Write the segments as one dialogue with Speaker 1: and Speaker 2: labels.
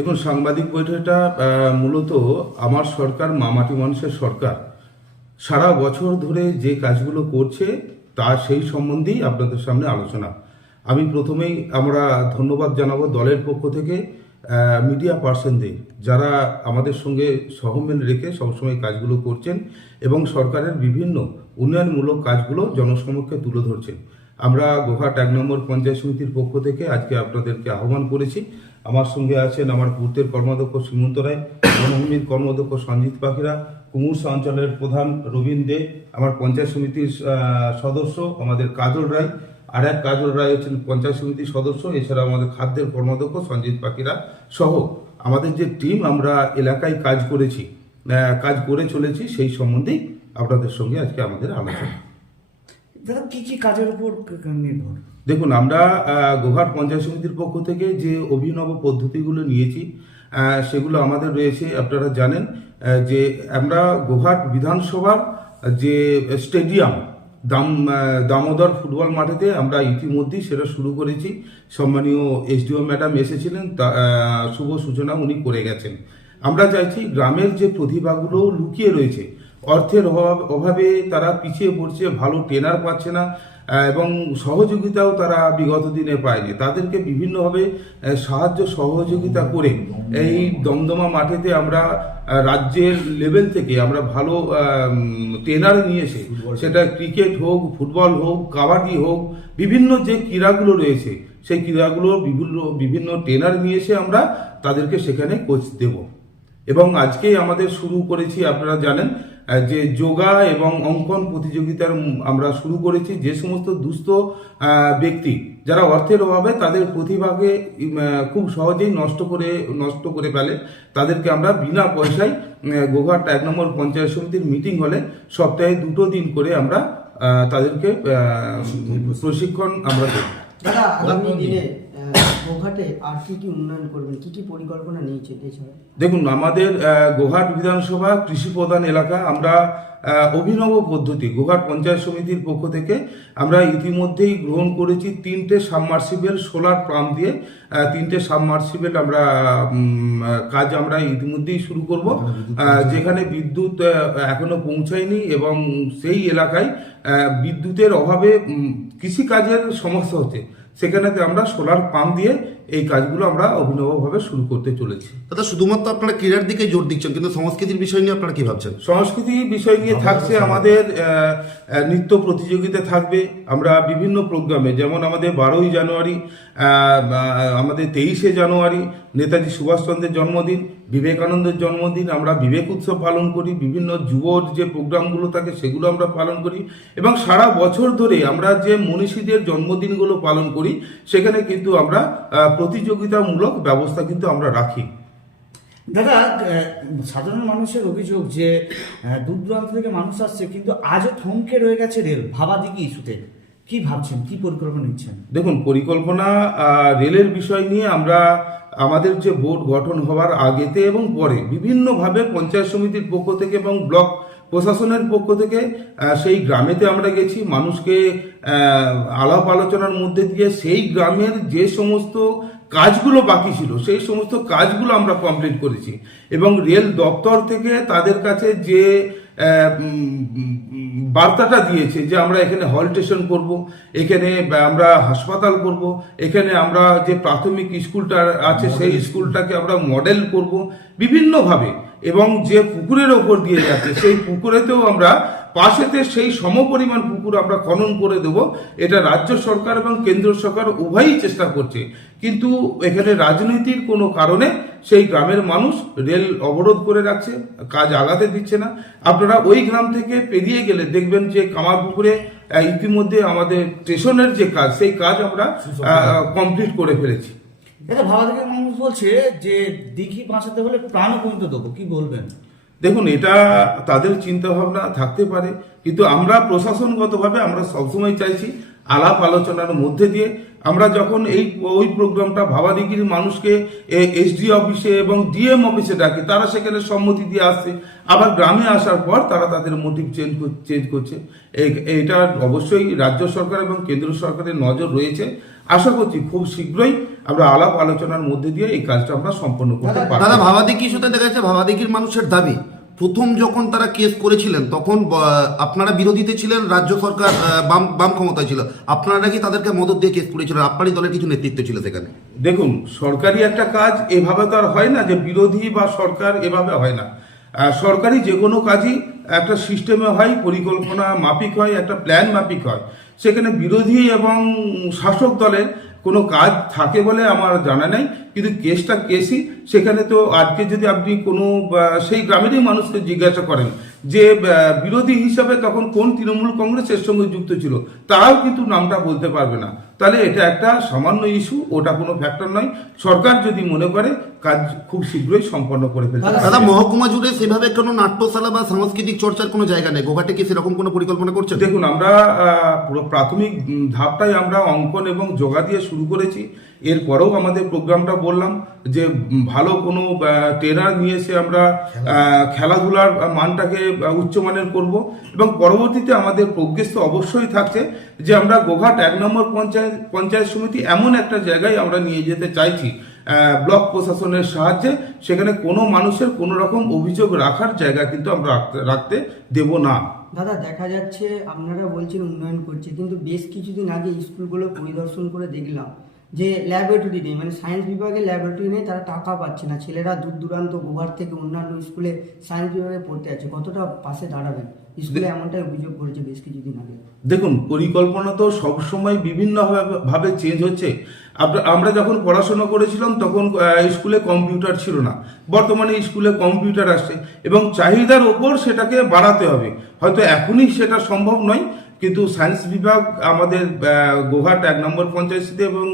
Speaker 1: দেখুন, সাংবাদিক বৈঠকটা মূলত আমার সরকার, মামাটি মানুষের সরকার, সারা বছর ধরে যে কাজগুলো করছে, তা সেই সম্বন্ধেই আপনাদের সামনে আলোচনা। আমি প্রথমেই আমরা ধন্যবাদ জানাব দলের পক্ষ থেকে মিডিয়া পার্সনদের যারা আমাদের সঙ্গে সহমেল রেখে সবসময় কাজগুলো করছেন এবং সরকারের বিভিন্ন উন্নয়নমূলক কাজগুলো জনসমক্ষে তুলে ধরছেন। আমরা গোহাট এক নম্বর পঞ্চায়েত সমিতির পক্ষ থেকে আজকে আপনাদেরকে আহ্বান করেছি। আমার সঙ্গে আছেন আমার পূর্তের কর্মাধ্যক্ষ সীমন্ত রায়, বনভূমির কর্মাধ্যক্ষ সঞ্জিত পাখিরা, কুমুরসা অঞ্চলের প্রধান রবীন দে, আমার পঞ্চায়েত সমিতির সদস্য আমাদের কাজল রায়, আর এক কাজল রায় হচ্ছেন পঞ্চায়েত সমিতির সদস্য এছাড়া আমাদের খাদ্যের কর্মাধ্যক্ষ সঞ্জিত পাখিরা সহ আমাদের যে টিম আমরা এলাকায় কাজ করেছি কাজ করে চলেছি, সেই সম্বন্ধেই আপনাদের সঙ্গে আজকে আমাদের আলোচনা।
Speaker 2: কি কি কাজের উপর নির্ভর?
Speaker 1: দেখুন, আমরা গোহাট পঞ্চায়েত সমিতির পক্ষ থেকে যে অভিনব পদ্ধতিগুলো নিয়েছি সেগুলো আমাদের রয়েছে, আপনারা জানেন যে আমরা গোহাট বিধানসভার যে স্টেডিয়াম, দাম দামোদর ফুটবল মাঠেতে আমরা ইতিমধ্যেই সেটা শুরু করেছি। সম্মানীয় এসডিও ম্যাডাম এসেছিলেন, তা শুভ সূচনা উনি করে গেছেন। আমরা চাইছি গ্রামের যে প্রতিভাগুলো লুকিয়ে রয়েছে অর্থের অভাব অভাবে তারা পিছিয়ে পড়ছে ভালো ট্রেনার পাচ্ছে না এবং সহযোগিতাও তারা বিগত দিনে পায়নি। তাদেরকে বিভিন্নভাবে সাহায্য সহযোগিতা করে এই দমদমা মাঠেতে আমরা রাজ্যের লেভেল থেকে আমরা ভালো ট্রেনার নিয়ে এসে সেটা ক্রিকেট হোক ফুটবল হোক কাবাডি হোক বিভিন্ন যে ক্রীড়াগুলো রয়েছে সেই ক্রীড়াগুলো বিভিন্ন বিভিন্ন ট্রেনার নিয়ে এসে আমরা তাদেরকে সেখানে কোচ দেবো। এবং আজকে আমাদের শুরু করেছি আপনারা জানেন যে যোগা এবং অঙ্কন প্রতিযোগিতার আমরা শুরু করেছি যে সমস্ত দুস্থ ব্যক্তি যারা অর্থের অভাবে তাদের প্রতিভাকে খুব সহজেই নষ্ট করে নষ্ট করে ফেলে তাদেরকে আমরা বিনা পয়সায় গোঘাট এক নম্বর পঞ্চায়েত সমিতির মিটিং হলে সপ্তাহে দুটো দিন করে আমরা তাদেরকে প্রশিক্ষণ আমরা দেব
Speaker 3: দাদা আগামী দিনে গোঘাটে আর কি কি উন্নয়ন করবেন? কি কি পরিকল্পনা নিয়েছেন এছাড়া?
Speaker 1: দেখুন আমাদের গোঘাট বিধানসভা কৃষি প্রধান এলাকা আমরা অভিনব পদ্ধতি গোঘাট পঞ্চায়েত সমিতির পক্ষ থেকে আমরা ইতিমধ্যেই গ্রহণ করেছি তিনটে সাবমার্সিবেল সোলার পাম্প দিয়ে তিনটে সাবমার্সিবেল আমরা কাজ আমরা ইতিমধ্যেই শুরু করব যেখানে বিদ্যুৎ এখনও পৌঁছায়নি এবং সেই এলাকায় বিদ্যুতের অভাবে কৃষিকাজের সমস্যা হচ্ছে। সেখানেতে আমরা সোলার পাম্প দিয়ে এই কাজগুলো আমরা অভিনবভাবে শুরু করতে চলেছি।
Speaker 4: দাদা শুধুমাত্র আপনারা ক্রীড়ার দিকে জোর দিচ্ছেন কিন্তু সংস্কৃতির বিষয় নিয়ে আপনারা কি ভাবছেন?
Speaker 1: সংস্কৃতি বিষয় নিয়ে থাকছে আমাদের নৃত্য প্রতিযোগিতা থাকবে। আমরা বিভিন্ন প্রোগ্রামে যেমন আমাদের বারোই জানুয়ারি আমাদের তেইশে জানুয়ারি নেতাজি সুভাষচন্দ্রের জন্মদিন বিবেকানন্দের জন্মদিন আমরা বিবেক উৎসব পালন করি বিভিন্ন যুবর যে প্রোগ্রামগুলো থাকে সেগুলো আমরা পালন করি এবং সারা বছর ধরে আমরা যে মনীষীদের জন্মদিনগুলো পালন করি সেখানে কিন্তু আমরা প্রতিযোগিতামূলক ব্যবস্থা কিন্তু আমরা রাখি।
Speaker 2: দাদা সাধারণ মানুষের অভিযোগ যে দূর দূরান্ত থেকে মানুষ আসছে কিন্তু আজও থমকে রয়ে গেছে রেল। ভাবাদিকি ইস্যুতে। কি ভাবছেন? কি পরিকল্পনা নিচ্ছেন?
Speaker 1: দেখুন পরিকল্পনা রেলের বিষয় নিয়ে আমরা আমাদের যে বোর্ড গঠন হওয়ার আগেতে এবং পরে বিভিন্নভাবে পঞ্চায়েত সমিতির পক্ষ থেকে এবং ব্লক প্রশাসনের পক্ষ থেকে সেই গ্রামেতে আমরা গেছি। মানুষকে আলাপ আলোচনার মধ্যে দিয়ে সেই গ্রামের যে সমস্ত কাজগুলো বাকি ছিল, সেই সমস্ত কাজগুলো আমরা কমপ্লিট করেছি। এবং রেল দপ্তর থেকে তাদের কাছে যে বার্তাটা দিয়েছে যে আমরা এখানে হল স্টেশন করব এখানে আমরা হাসপাতাল করব এখানে আমরা যে প্রাথমিক স্কুলটা আছে সেই স্কুলটাকে আমরা মডেল করব বিভিন্নভাবে। এবং যে পুকুরের ওপর দিয়ে যাচ্ছে সেই পুকুরেতেও আমরা পাশেতে সেই সমপরিমাণ পুকুর আমরা খনন করে দেব। এটা রাজ্য সরকার এবং কেন্দ্র সরকার উভয়ই চেষ্টা করছে। কিন্তু এখানে রাজনীতির কোনো কারণে সেই গ্রামের মানুষ রেল অবরোধ করে রাখছে কাজ আগাতে দিচ্ছে না। আপনারা ওই গ্রাম থেকে পেরিয়ে গেলে দেখবেন যে কামারপুকুরে ইতিমধ্যে আমাদের স্টেশনের যে কাজ সেই কাজ আমরা কমপ্লিট করে ফেলেছি।
Speaker 2: দাদা ভাবাদিকের মানুষ বলছে যে দিঘি বাঁচাতে হলে প্রাণও পর্যন্ত দেবো, কি বলবেন?
Speaker 1: দেখুন, এটা তাদের চিন্তা ভাবনা থাকতে পারে, কিন্তু আমরা প্রশাসনগতভাবে আমরা সবসময় চাইছি আলাপ আলোচনার মধ্যে দিয়ে আমরা যখন এই, ওই প্রোগ্রামটা ভাবাদিগির মানুষকে এসডি অফিসে এবং ডিএম অফিসে ডাকি, তারা সেখানে সম্মতি দিয়ে আসছে, আবার গ্রামে আসার পর তারা তাদের মোটিভ চেঞ্জ চেঞ্জ করছে। এইটা অবশ্যই রাজ্য সরকার এবং কেন্দ্র সরকারের নজর রয়েছে। আশা করছি খুব শীঘ্রই আমরা আলাপ আলোচনার মধ্যে দিয়ে এই কাজটা আমরা সম্পন্ন করতে পারব।
Speaker 4: দাদা ভাবাদিকি ইস্যুতে দেখা যাচ্ছে ভাবাদিকির মানুষের দাবি প্রথম যখন তারা কেস করেছিলেন তখন আপনারা বিরোধীতে ছিলেন রাজ্য সরকার বাম বাম ক্ষমতায় ছিল। আপনারা নাকি তাদেরকে মদত দিয়ে কেস করেছিলেন? আপনারই দলের কিছু নেতৃত্ব ছিল সেখানে।
Speaker 1: দেখুন সরকারি একটা কাজ এভাবে তো আর হয় না যে বিরোধী বা সরকার এভাবে হয় না। সরকারি যে কোনো কাজই একটা সিস্টেমে হয় পরিকল্পনা মাফিক হয় একটা প্ল্যান মাফিক হয়। সেখানে বিরোধী এবং শাসক দলের কোনো কাজ থাকে বলে আমার জানা নেই। কিন্তু কেসটা কেসই। সেখানে তো আজকে যদি আপনি কোনো সেই গ্রামেরই মানুষকে জিজ্ঞাসা করেন যে বিরোধী হিসাবে তখন কোন তৃণমূল কংগ্রেসের সঙ্গে যুক্ত ছিল তারাও কিন্তু নামটা বলতে পারবে না। তাহলে এটা একটা সামান্য ইস্যু ওটা কোনো ফ্যাক্টর নয়। সরকার যদি মনে করে কাজ খুব শীঘ্রই সম্পন্ন করে ফেলতে পারবে।
Speaker 4: দাদা মহকুমা জুড়ে সেভাবে কোনো নাট্যশালা বা সাংস্কৃতিক চর্চার কোনো জায়গা নেই? গোঘাটে কি সেরকম কোনো পরিকল্পনা করছে
Speaker 1: দেখুন আমরা পুরো প্রাথমিক ধাপটাই আমরা অঙ্কন এবং যোগা দিয়ে শুরু করেছি। এরপরেও আমাদের প্রোগ্রামটা বললাম যে ভালো কোনো ট্রেনার নিয়ে এসে আমরা খেলাধুলার মানটাকে উচ্চমানের করব এবং পরবর্তীতে আমাদের প্রোগ্রেস তো অবশ্যই থাকছে যে আমরা গোঘাট এক নম্বর পঞ্চায়েত পঞ্চায়েত সমিতি এমন একটা জায়গায় আমরা নিয়ে যেতে চাইছি। ব্লক প্রশাসনের সাহায্যে সেখানে কোনো মানুষের কোনো রকম অভিযোগ রাখার জায়গা কিন্তু আমরা রাখতে- দেব না।
Speaker 3: দাদা, দেখা যাচ্ছে আপনারা বলছেন উন্নয়ন করছে, কিন্তু বেশ কিছুদিন আগে স্কুলগুলো পরিদর্শন করে দেখলাম যে ল্যাবরেটরি নেই মানে সায়েন্স বিভাগে ল্যাবরেটরি নেই তারা টাকা পাচ্ছে না। ছেলেরা দূর দূরান্ত গোভার থেকে অন্যান্য স্কুলে সায়েন্স বিভাগে পড়তে আছে কতটা পাশে দাঁড়াবেন? স্কুলে এমনটাই অভিযোগ করেছে বেশ কিছুদিন আগে।
Speaker 1: দেখুন পরিকল্পনা তো সবসময় বিভিন্ন ভাবে- ভাবে চেঞ্জ হচ্ছে। আমরা- আমরা যখন পড়াশোনা করেছিলাম তখন স্কুলে কম্পিউটার ছিল না। বর্তমানে স্কুলে কম্পিউটার আসছে এবং চাহিদার ওপর সেটাকে বাড়াতে হবে। হয়তো এখনই সেটা সম্ভব নয় কিন্তু সায়েন্স বিভাগ আমাদের গোঘাট এক নম্বর পঞ্চায়েত এবং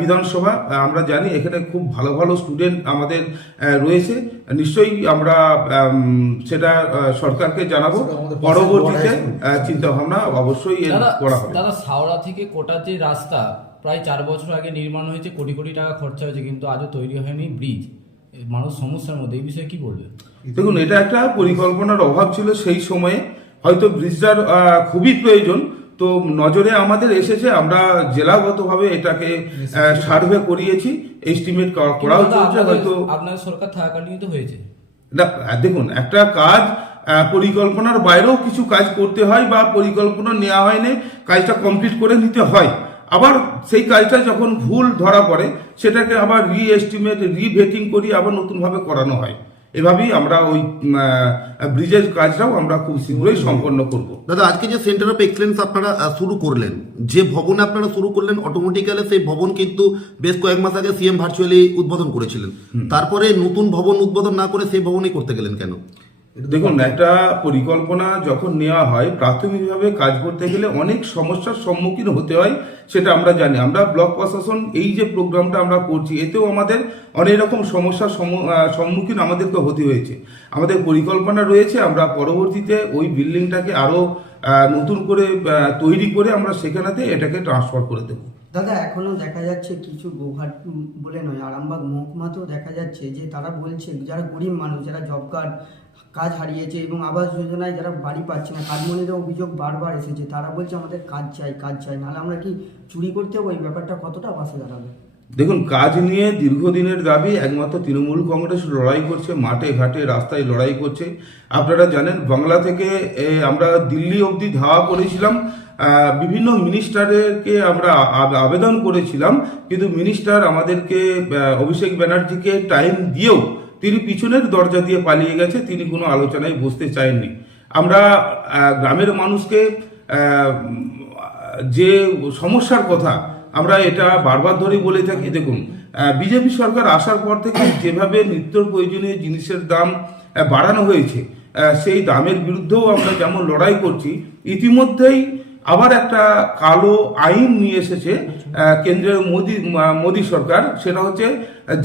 Speaker 1: বিধানসভা আমরা জানি এখানে খুব ভালো ভালো স্টুডেন্ট আমাদের রয়েছে। নিশ্চয়ই আমরা সেটা সরকারকে জানাব। পরবর্তীতে চিন্তা ভাবনা অবশ্যই করা হবে।
Speaker 5: দাদা হাওড়া থেকে কোটার যে রাস্তা প্রায় চার বছর আগে নির্মাণ হয়েছে কোটি কোটি টাকা খরচা হয়েছে কিন্তু আজও তৈরি হয়নি ব্রিজ। মানুষ সমস্যার মধ্যে এই বিষয়ে কি বলবে
Speaker 1: দেখুন এটা একটা পরিকল্পনার অভাব ছিল সেই সময়ে। হয়তো ব্রিজটার খুবই প্রয়োজন। তো নজরে আমাদের এসেছে আমরা জেলাগতভাবে এটাকে সার্ভে করিয়েছি এস্টিমেট করাও চলছে হয়তো
Speaker 5: আপনাদের সরকার থাকাকালীনই তো হয়েছে।
Speaker 1: না দেখুন একটা কাজ পরিকল্পনার বাইরেও কিছু কাজ করতে হয় বা পরিকল্পনা নেওয়া হয়নি কাজটা কমপ্লিট করে নিতে হয়। আবার সেই কাজটা যখন ভুল ধরা পড়ে সেটাকে আবার রি এস্টিমেট রিভেটিং করি আবার নতুনভাবে করানো হয়। এভাবেই আমরা ওই ব্রিজের কাজটাও আমরা খুব শীঘ্রই সম্পন্ন করব।
Speaker 4: দাদা আজকে যে সেন্টার অফ এক্সেলেন্স আপনারা শুরু করলেন যে ভবন আপনারা শুরু করলেন অটোমেটিক্যালি সেই ভবন কিন্তু বেশ কয়েক মাস আগে সিএম ভার্চুয়ালি উদ্বোধন করেছিলেন। তারপরে নতুন ভবন উদ্বোধন না করে সেই ভবনই করতে গেলেন কেন?
Speaker 1: দেখুন একটা পরিকল্পনা যখন নেওয়া হয় প্রাথমিকভাবে কাজ করতে গেলে অনেক সমস্যার সম্মুখীন হতে হয় সেটা আমরা জানি। আমরা ব্লক প্রশাসন এই যে প্রোগ্রামটা আমরা করছি এতেও আমাদের অনেক রকম সমস্যার সম্মু- সম্মুখীন আমাদেরকে হতে হয়েছে। আমাদের পরিকল্পনা রয়েছে আমরা পরবর্তীতে ওই বিল্ডিংটাকে আরও নতুন করে তৈরি করে আমরা সেখানেতে এটাকে ট্রান্সফার করে দেবো।
Speaker 3: দাদা এখনও দেখা যাচ্ছে কিছু গোঘাট বলে নয় আরামবাগ মহকুমাতেও দেখা যাচ্ছে যে তারা বলছে যারা গরিব মানুষ যারা জব কার্ড কাজ হারিয়েছে এবং আবাস যোজনায় যারা বাড়ি পাচ্ছে না কাজমনিদের অভিযোগ বারবার এসেছে। তারা বলছে আমাদের কাজ চাই কাজ চাই। নাহলে আমরা কি চুরি করতে এই ব্যাপারটা কতটা পাশে দাঁড়াবে?
Speaker 1: দেখুন, কাজ নিয়ে দীর্ঘদিনের দাবি একমাত্র তৃণমূল কংগ্রেস লড়াই করছে, মাঠে ঘাটে রাস্তায় লড়াই করছে। আপনারা জানেন, বাংলা থেকে আমরা দিল্লি অবধি ধাওয়া করেছিলাম। বিভিন্ন মিনিস্টারকে আমরা আবেদন করেছিলাম। কিন্তু মিনিস্টার আমাদেরকে অভিষেক ব্যানার্জিকে টাইম দিয়েও তিনি পিছনের দরজা দিয়ে পালিয়ে গেছে, তিনি কোনো আলোচনায় বসতে চাননি আমরা গ্রামের মানুষকে যে সমস্যার কথা আমরা এটা বারবার ধরে বলে থাকি দেখুন বিজেপি সরকার আসার পর থেকে যেভাবে নিত্য প্রয়োজনীয় জিনিসের দাম বাড়ানো হয়েছে সেই দামের বিরুদ্ধেও আমরা যেমন লড়াই করছি, ইতিমধ্যেই আবার একটা কালো আইন নিয়ে এসেছে কেন্দ্রের মোদী মোদী সরকার। সেটা হচ্ছে,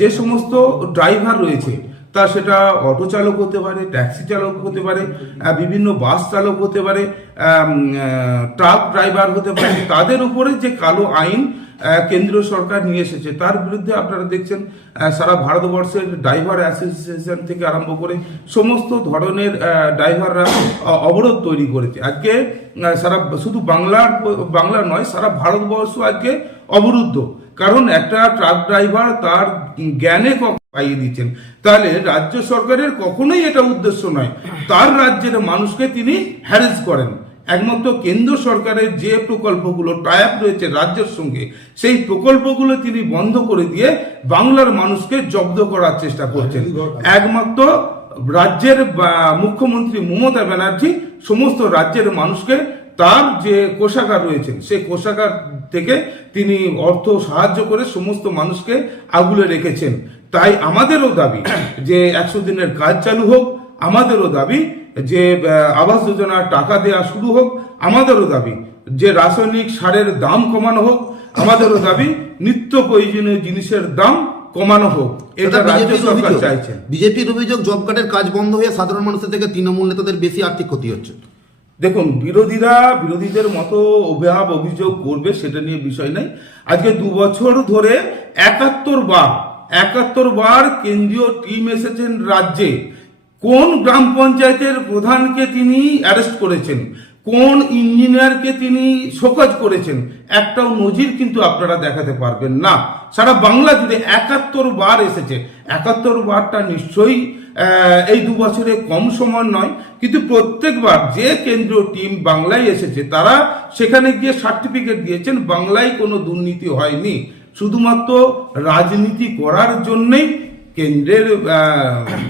Speaker 1: যে সমস্ত ড্রাইভার রয়েছে, তা সেটা অটো চালক হতে পারে, ট্যাক্সি চালক হতে পারে বিভিন্ন বাস চালক হতে পারে ট্রাক ড্রাইভার হতে পারে, তাদের উপরে যে কালো আইন কেন্দ্রীয় সরকার নিয়ে এসেছে। তার বিরুদ্ধে আপনারা দেখছেন সারা ভারতবর্ষের ড্রাইভার অ্যাসোসিয়েশন থেকে আরম্ভ করে সমস্ত ধরনের ড্রাইভাররা অবরোধ তৈরি করেছে। আজকে সারা, শুধু বাংলার বাংলা নয়, সারা ভারতবর্ষ আজকে অবরুদ্ধ। কারণ একটা ট্রাক ড্রাইভার তার জ্ঞানে পাইয়ে দিচ্ছেন। তাহলে রাজ্য সরকারের কখনোই এটা উদ্দেশ্য নয়। তার রাজ্যের মানুষকে তিনি হ্যারেস করেন। একমাত্র কেন্দ্র সরকারের যে প্রকল্পগুলো টাইপ রয়েছে রাজ্যের সঙ্গে সেই প্রকল্পগুলো তিনি বন্ধ করে দিয়ে বাংলার মানুষকে জব্দ করার চেষ্টা করছেন। একমাত্র রাজ্যের মুখ্যমন্ত্রী মমতা ব্যানার্জি সমস্ত রাজ্যের মানুষকে তার যে কোষাগার রয়েছেন সেই কোষাগার থেকে তিনি অর্থ সাহায্য করে সমস্ত মানুষকে আগুলে রেখেছেন। তাই আমাদেরও দাবি যে একশো দিনের কাজ চালু হোক আমাদেরও দাবি যে আবাস যোজনার টাকা দেওয়া শুরু হোক আমাদেরও দাবি। যে রাসায়নিক সারের দাম কমানো হোক আমাদেরও দাবি নিত্য প্রয়োজনীয় জিনিসের দাম কমানো হোক। এটা রাজ্য সরকার চাইছেন
Speaker 4: বিজেপির অভিযোগ জব কার্ডের কাজ বন্ধ হয়ে সাধারণ মানুষের থেকে তৃণমূল নেতাদের বেশি আর্থিক ক্ষতি হচ্ছে।
Speaker 1: দেখুন বিরোধীরা বিরোধীদের মতো অভিভাব অভিযোগ করবে সেটা নিয়ে বিষয় নাই। আজকে দু বছর ধরে একাত্তর বার একাত্তর বার কেন্দ্রীয় টিম এসেছেন রাজ্যে। কোন গ্রাম পঞ্চায়েতের প্রধানকে তিনি অ্যারেস্ট করেছেন? কোন ইঞ্জিনিয়ারকে তিনি শোকজ করেছেন? একটাও নজির কিন্তু আপনারা দেখাতে পারবেন না। সারা বাংলা জুড়ে একাত্তর বার এসেছে। একাত্তর বারটা নিশ্চয়ই এই দু বছরে কম সময় নয়। কিন্তু প্রত্যেকবার যে কেন্দ্রীয় টিম বাংলায় এসেছে, তারা সেখানে গিয়ে সার্টিফিকেট দিয়েছেন, বাংলায় কোনো দুর্নীতি হয়নি। শুধুমাত্র রাজনীতি করার জন্যই কেন্দ্রের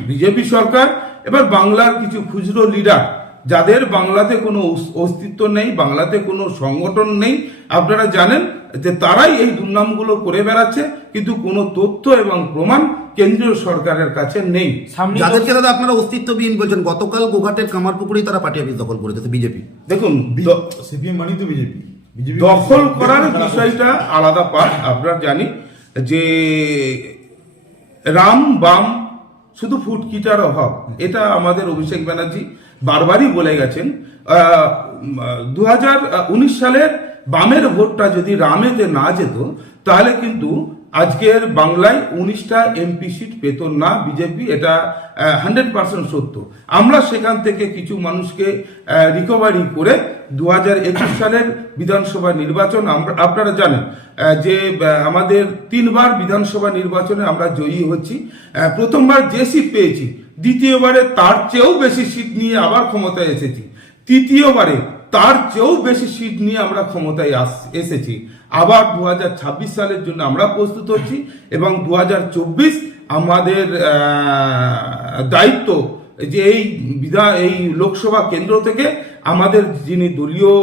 Speaker 1: বিজেপি সরকার এবার বাংলার কিছু খুচরো লিডার যাদের বাংলাতে কোনো অস- অস্তিত্ব নেই বাংলাতে কোনো সংগঠন নেই আপনারা জানেন যে তারাই এই দুর্নামগুলো করে বেড়াচ্ছে কিন্তু কোনো তথ্য এবং প্রমাণ কেন্দ্রীয় সরকারের কাছে নেই।
Speaker 5: সামনে
Speaker 4: যাদেরকে দাদা আপনারা অস্তিত্ববিহীন বলছেন গতকাল গোঘাটের কামারপুকুরেই তারা পার্টি অফিস দখল করেছে বিজেপি।
Speaker 1: দেখুন
Speaker 6: সিপিএম মানেই তো বিজেপি। বিজেপি
Speaker 1: দখল করার বিষয়টা আলাদা পাঠ আপনারা জানি যে রাম, বাম, শুধু ফুটকিটার অভাব। এটা আমাদের অভিষেক ব্যানার্জি বারবারই বলে গেছেন। দু উনিশ সালের বামের ভোটটা যদি রামেতে না যেত, তাহলে কিন্তু আজকের বাংলায় উনিশটা এমপি সিট পেত না বিজেপি। এটা হান্ড্রেড পার্সেন্ট সত্য। আমরা সেখান থেকে কিছু মানুষকে রিকভারি করে দু হাজার একুশ সালের বিধানসভা নির্বাচন আপনারা জানেন যে আমাদের তিনবার বিধানসভা নির্বাচনে আমরা জয়ী হচ্ছি। প্রথমবার যে সিট পেয়েছি, দ্বিতীয়বারে তার চেয়েও বেশি সিট নিয়ে আবার ক্ষমতায় এসেছি। তৃতীয়বারে তার চেয়েও বেশি সিট নিয়ে আমরা ক্ষমতায় এসেছি। আবার দু হাজার ছাব্বিশ সালের জন্য আমরা প্রস্তুত হচ্ছি এবং দু হাজার চব্বিশ আমাদের দায়িত্ব যে এই বিধা এই লোকসভা কেন্দ্র থেকে আমাদের যিনি দলীয়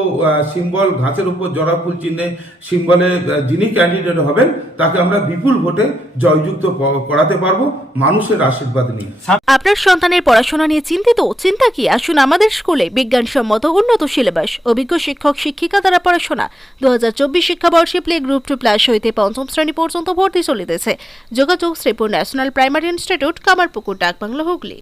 Speaker 1: সিম্বল, ঘাসের উপর জড়া ফুল চিহ্নে সিম্বলে যিনি ক্যান্ডিডেট হবেন, তাকে আমরা বিপুল ভোটে জয়যুক্ত করাতে পারব, মানুষের আশীর্বাদ নিয়ে।
Speaker 7: আপনার সন্তানের পড়াশোনা নিয়ে চিন্তিত? চিন্তা কি? আসুন আমাদের স্কুলে বিজ্ঞানসম্মত উন্নত সিলেবাস, অভিজ্ঞ শিক্ষক, শিক্ষিকা দ্বারা পড়াশোনা। দু হাজার চব্বিশ শিক্ষাবর্ষে প্লে গ্রুপ টু প্লাস হইতে পঞ্চম শ্রেণি পর্যন্ত ভর্তি চলিতেছে। যোগাযোগ Sripur national primary institute, Kamarpukur, Dakbangla, Hooghly.